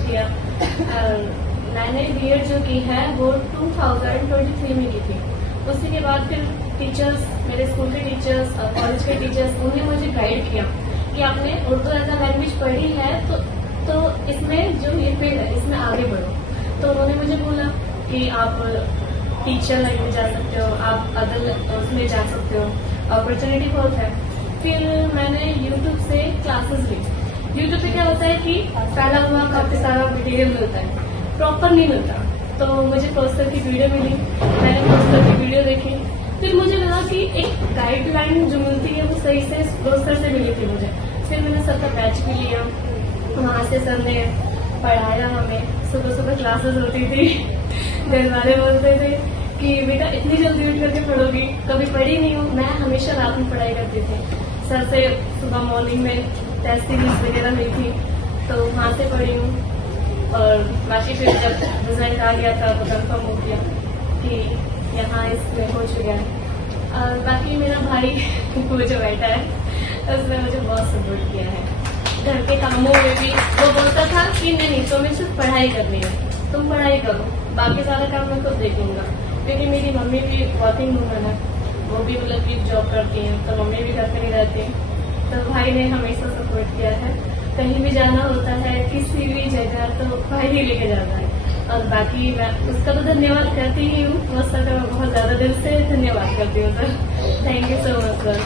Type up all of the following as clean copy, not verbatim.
किया। मैंने बीएड जो की है वो 2023 में की थी। उसी के बाद फिर टीचर्स, मेरे स्कूल के टीचर्स और कॉलेज के टीचर्स, उन्होंने मुझे गाइड किया कि आपने उर्दू एज अ लैंग्वेज पढ़ी है तो इसमें जो ये फील्ड है इसमें आगे बढ़ो। तो उन्होंने मुझे बोला कि आप टीचर लाइन में जा सकते हो, आप अदर उसमें जा सकते हो, अपॉर्चुनिटी बहुत है। फिर मैंने यूट्यूब से क्लासेस ली। यूट्यूब पे क्या होता है कि पहला हुआ काफी सारा मटेरियल मिलता है, प्रॉपर नहीं मिलता। तो मुझे प्रोफेसर की वीडियो मिली, मैंने प्रोफेसर की वीडियो देखी। फिर मुझे लगा कि एक गाइडलाइन जो मिलती है वो सही से प्रोफेसर से मिली थी मुझे। फिर मैंने सर का बैच भी लिया, वहाँ से सर ने पढ़ाया हमें। सुबह सुबह क्लासेस होती थी, घर वाले बोलते थे कि बेटा इतनी जल्दी उठ करके पढ़ोगी, कभी पढ़ी नहीं हूँ। मैं हमेशा रात में पढ़ाई करती थी। सर से सुबह मॉर्निंग में टेस्ट सीरीज वगैरह हुई थी तो वहाँ से पढ़ी हूँ। और बाकी फिर जब रिजल्ट आ गया था तो कंफर्म हो गया कि यहाँ इसमें हो चुका है। और बाकी मेरा भाई वो जो बैठा है उसने मुझे बहुत सपोर्ट किया है। घर के कामों में भी वो बोलता था कि नहीं तुम्हें सिर्फ पढ़ाई करनी है, तुम पढ़ाई करो, बाकी सारा काम मैं खुद देखूंगा। क्योंकि मेरी मम्मी भी वर्किंग वूमन है, वो भी मतलब कि जॉब करती हैं, तो मम्मी भी घर पे नहीं रहती। तो भाई ने हमेशा सपोर्ट किया है। कहीं भी जाना होता है किसी भी जगह तो भाई ही लेके जाता है। और बाकी मैं उसका तो धन्यवाद करती ही हूँ, वो सर का बहुत ज्यादा दिल से धन्यवाद करती हूँ sir. Thank you so much sir.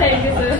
Thank you sir.